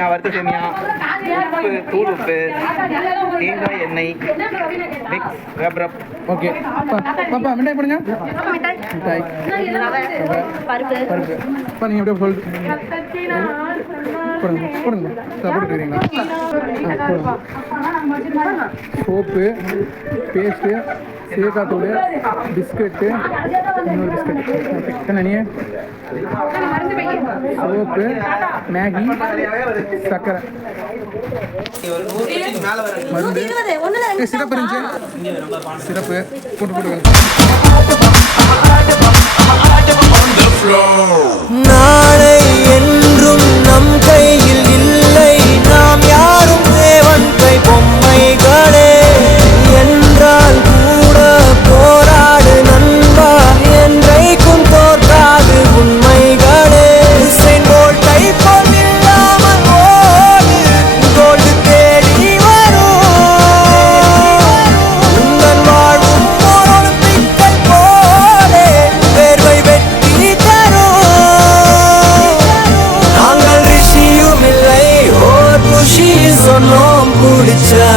சேமியா, வறுத்த சேமியா, உப்பு, தூள் உப்பு, தேங்காய் எண்ணெய், மிக்ஸ் ரப். ஓகே பாப்பா மிட்டாய் போடுங்க. மிட்டாய் பருப்பு இப்போ நீங்கள் எப்படியே போடுங்க போட்டுக்கிறீங்களா? சோப்பு, பேஸ்ட்டு, சீக்காத்தூள், பிஸ்கட்டு, இன்னொரு பிஸ்கட்டு என்னண்ணே, சோப்பு, மேகி, சர்க்கரை, மருந்து, சிறப்பு இருந்துச்சு. சிறப்பு போட்டு நாளை என்றும் நம் கையில் இல்லை, நாம் யாரும் தேவன் கை பொம்மைகளே. என்றால் கூட போராடு நண்பா, என்றைக்கும் தோற்காது உண்மைகளே. உசேன் போல்ட்டை போல் இல்லாமல் ஓடு, கோல்டு தேடி வரும். உங்கள் வாழ்வும் ஓர் ஒலிம்பிக்கை போலே வேர்வை வெட்டி தரும். நாங்கள் ரிஷியும் இல்லை, ஓர் குஷி சொன்னோம் குடிச்சா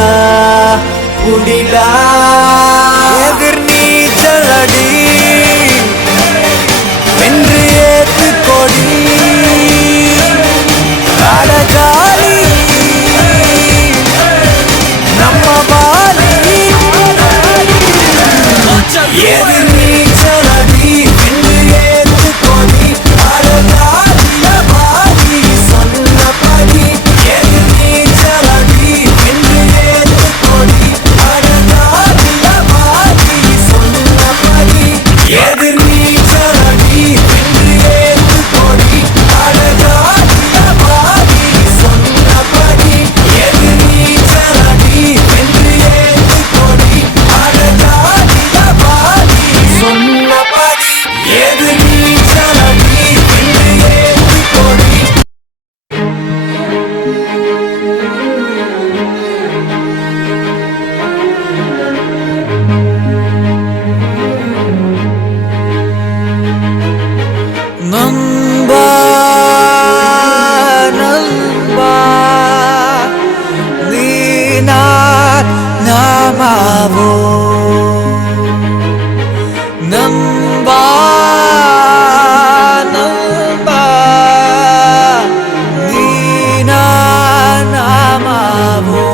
குடிலா. எதிர் நீச்சல் அடி என்று ஏத்து கொடி அடஜாலி நம்ம பாலி. எதிர் நீச்சல் அடி என்று ஏத்து கொடி அடஜாலிய பாலி சொன்னபடி. எதிர் நீச்சல் அடி என்று ஏத்து கொடி அடஜாலிய பாலி சொன்னபடி. எதிர் நீச்சல் அடி என்று ஏத்து கொடி அடஜாலிய பாலி சொன்னபடி. எதிர் நீச்சல் அடி என்று ஏத்து கொடி அடஜாலிய பாலி சொன்னபடி. எதிர் நீச்சல் அடி என்று ஏத்து கொடி. நண்பா நண்பா நீ நான் நாமாவோ. நண்பா நண்பா நீ நான் நாமாவோ.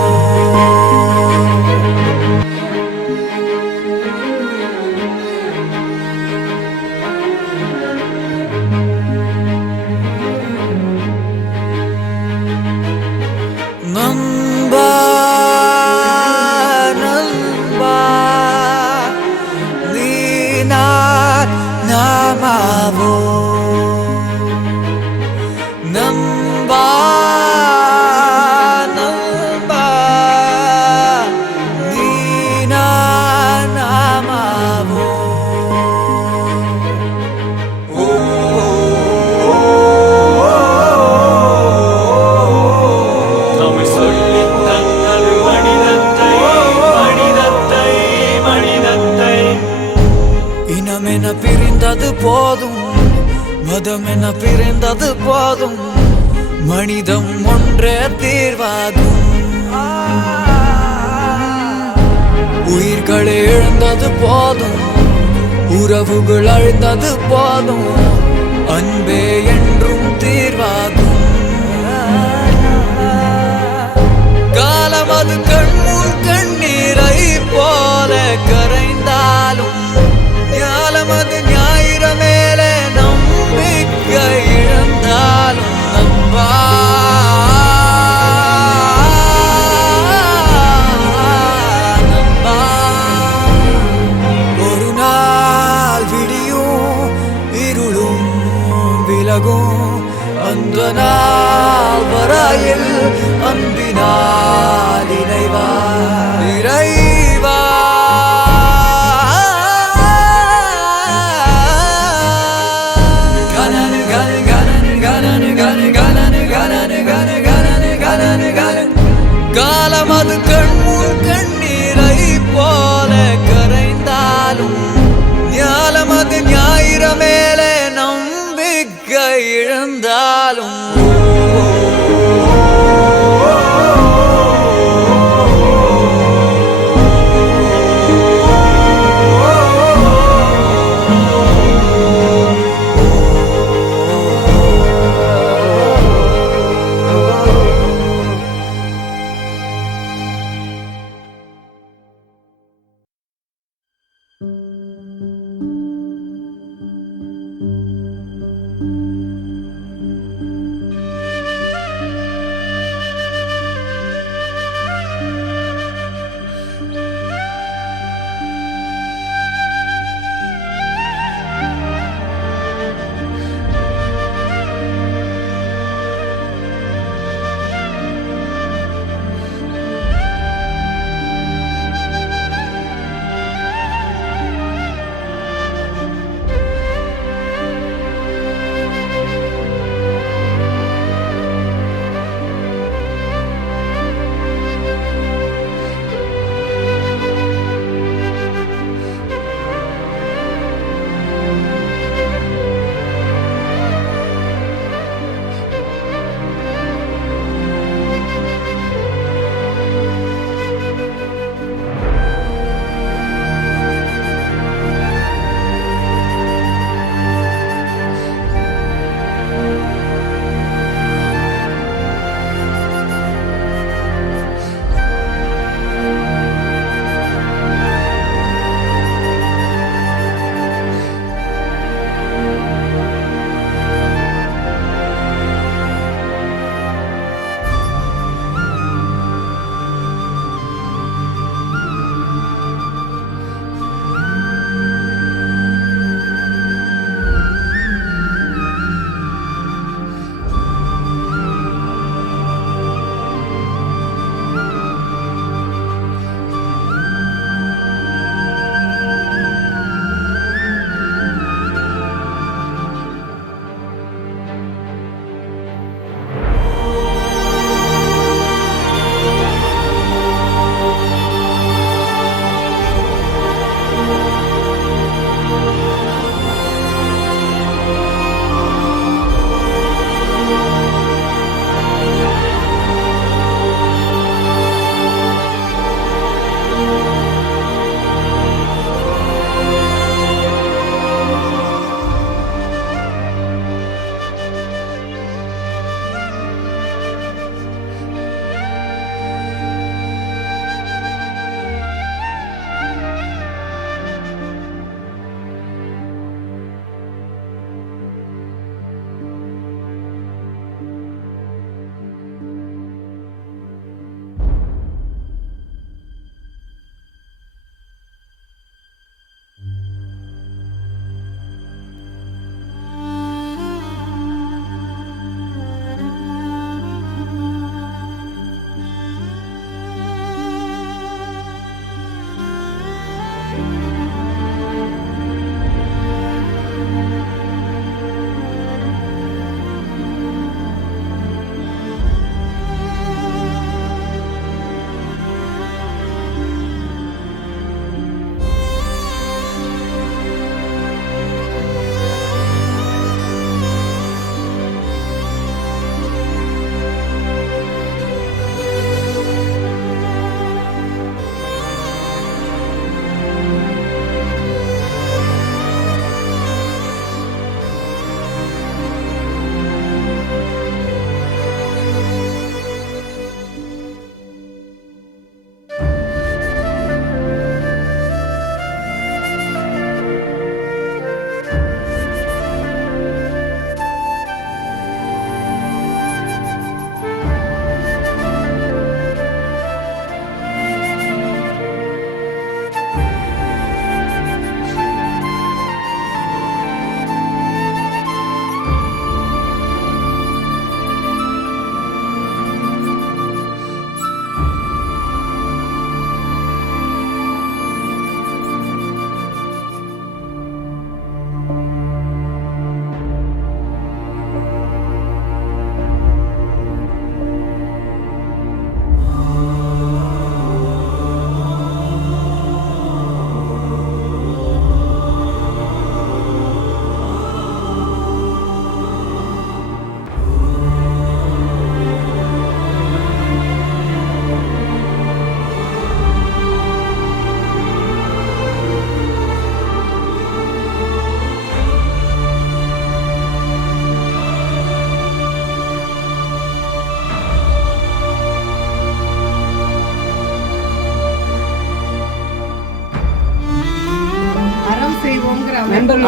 நண்பா நண்பா நீ நான் நாமாவோ. நண்பா நண்பா நீ நான் நாமாவோ. தமிழ் சொல்லி தந்தது மனிதத்தை மனிதத்தை மனிதத்தை. இனம் என பிரிந்தது போதும், மதம் என பிரிந்தது போதும், மனிதம் ஒன்றே தீர்வாகும். உயிர்களை இழந்தது போதும், உறவுகள் அழிந்தது போதும், அன்பே என்றும் தீர்வாகும். காலம் அது கண்முன் கண்ணீரை போல கரைந்தாலும், ஞாலம் அது ஞாயிறு மேலே நம்பிக்கை இழந்தாலும். நண்பா நண்பா ஒரு நாள் விடியும், இருளும் விலகும். அந்த நாள் வரையில் அன்பினால் இறைவா இறைவா. கனனு கனு கனனு கனனு கனு கனனு கனனு கனு கனனு கனனு கனு. காலம் அது கண்முன் கண்ணீரை போல கரைந்தாலும், ஞாலம் அது ஞாயிறு மேலே நம்பிக்கை இழந்தாலும்.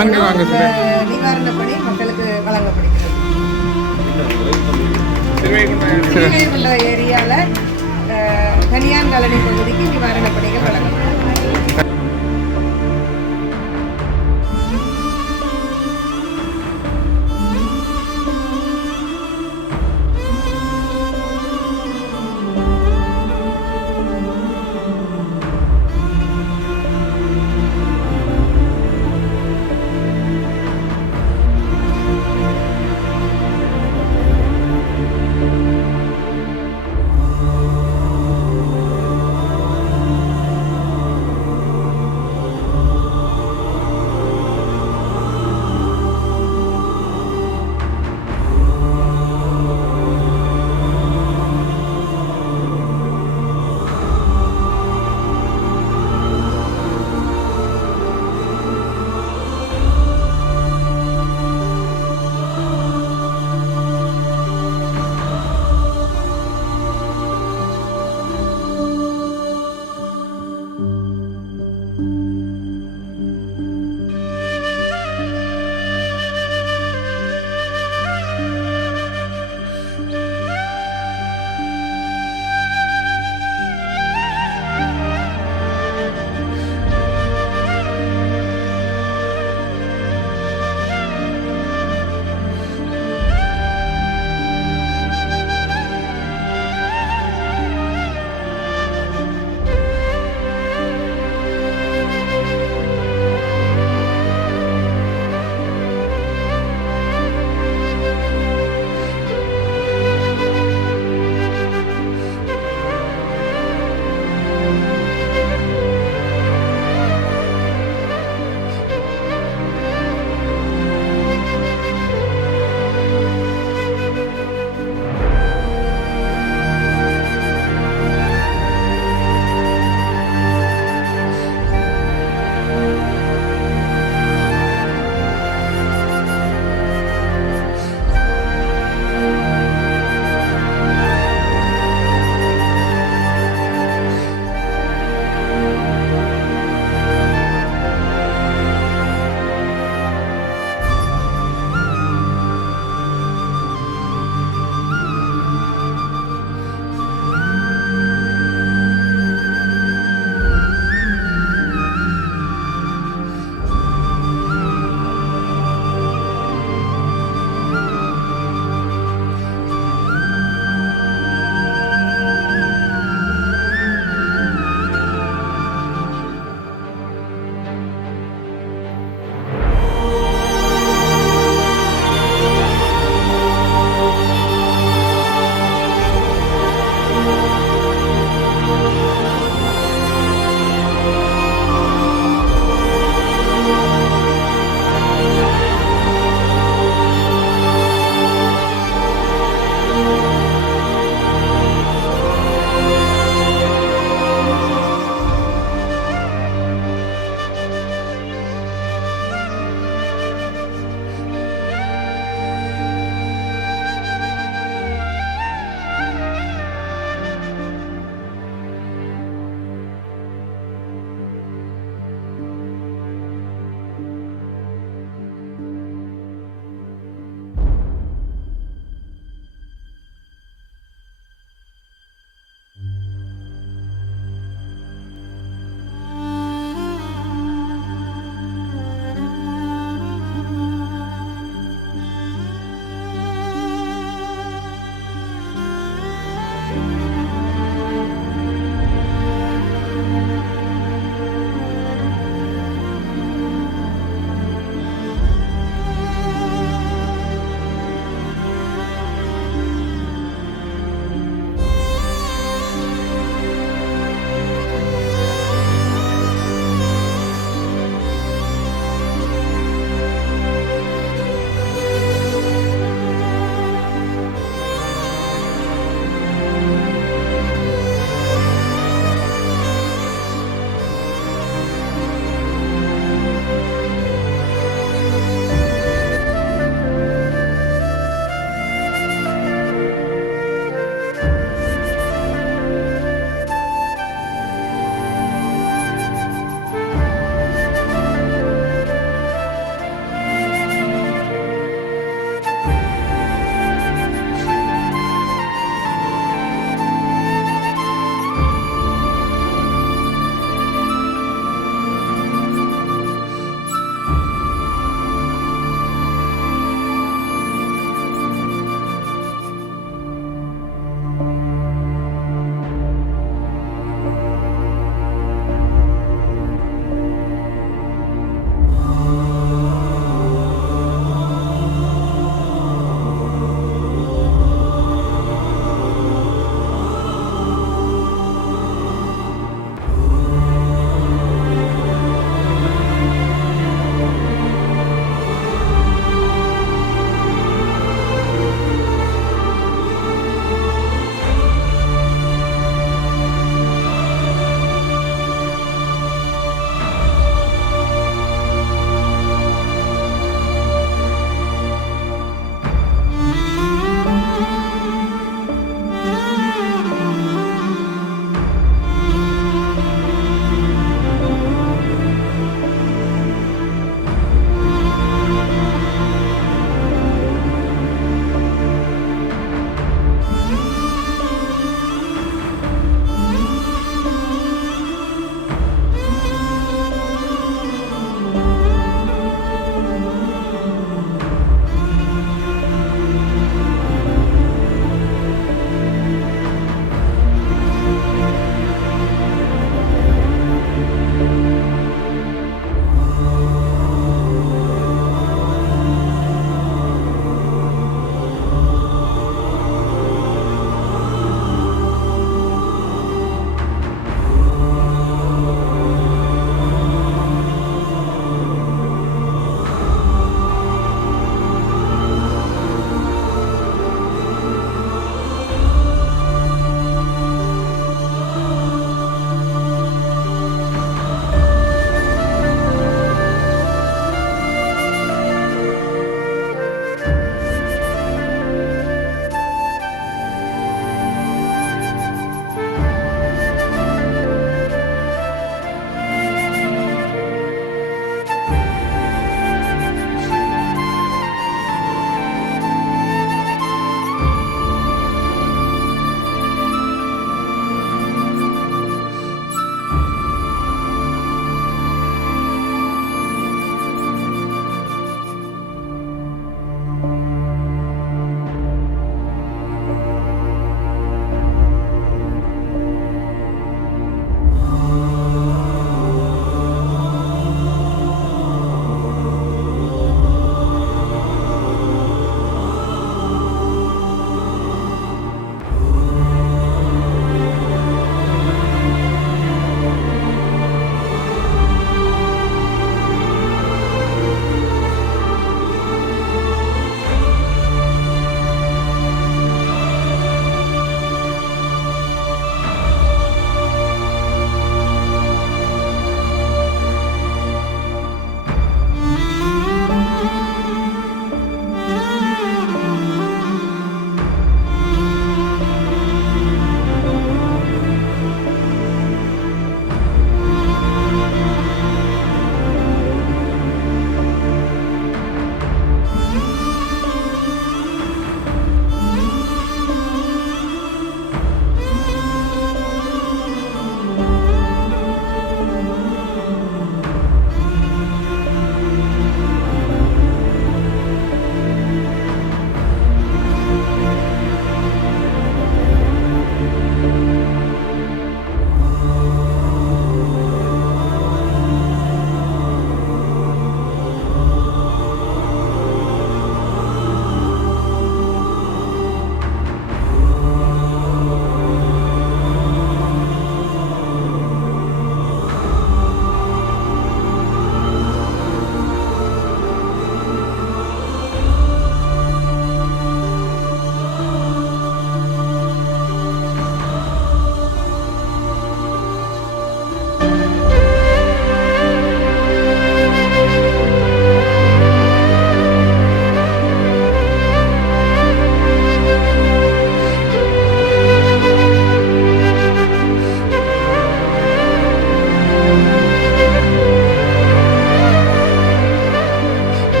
அங்கே வாங்க சார். நிவாரணப் பணி மக்களுக்கு வழங்கப்படுகிறது. சரி. உள்ள ஏரியாவில் தனியார் காலனி பகுதிக்கு நிவாரணப் பணிகள் வழங்கப்படுகிறது.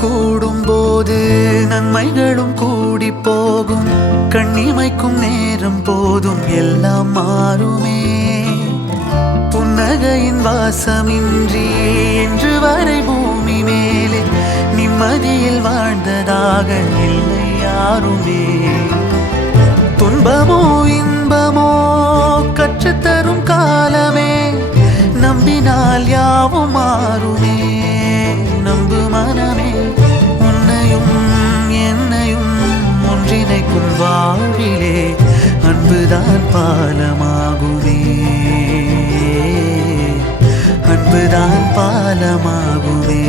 கூடும் போது நன்மைகளும் கூடி போகும். கண்ணிமைக்கும் நேரம் போதும் எல்லாம் மாறுமே. புன்னகையின் வாசமின்றி இன்று வரை பூமி மேலே நிம்மதியில் வாழ்ந்ததாக இல்லை யாருமே. துன்பமோ இன்பமோ கற்றுத்தரும் காலமே, நம்பினால் யாவும் மாறுமே. நம்பு மனமே, உன்னையும் என்னையும் ஒன்றிணைக்கும் வாழ்விலே அன்புதான் பாலமாகுமே. அன்புதான் பாலமாகுமே.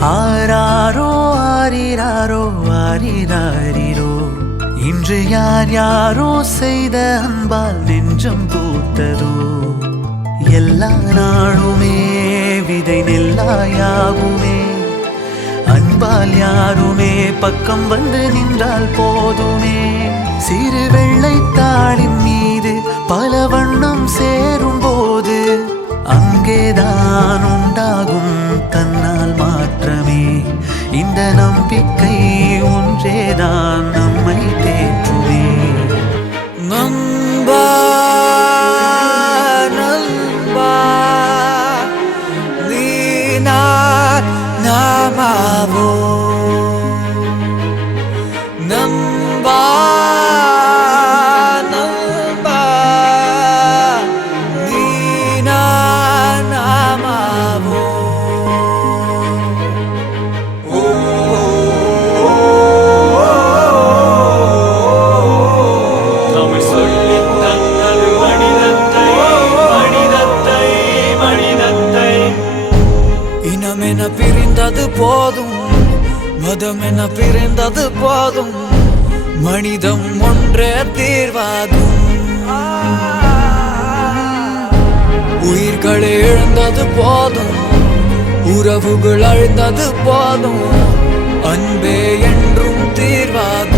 ஆராரோ ஆரிராரோ ஆரிராரிரோ, இன்று யார் யாரோ செய்த அன்பால் நெஞ்சம் பூத்ததோ. எல்லா நாளுமே விதை நெல்லாயாகுமே. அன்பால் யாருமே பக்கம் வந்து நின்றால் போதுமே. சிறு வெள்ளைத்தாளின் மீது பல வண்ணம் சேரும் போது அங்கேதான் உண்டாகும் தன்னால் மாற்றமே. இந்த நம்பிக்கை ஒன்றேதான் நம்மை தேற்றுமே. நம்பா நம்பா நீ நாமாவோ. நம்பா நம்பா நீ நாமாவோ. தமிழ் சொல்லித் தந்தது மனிதத்தை மனிதத்தை மனிதத்தை. இனமென பிரிந்தது போதும், மதமென பிரிந்தது போதும், மனிதம் ஒன்றே தீர்வாகும். உயிர்களை இழந்தது போதும், உறவுகள் அழிந்தது போதும், அன்பே என்றும் தீர்வாகும்.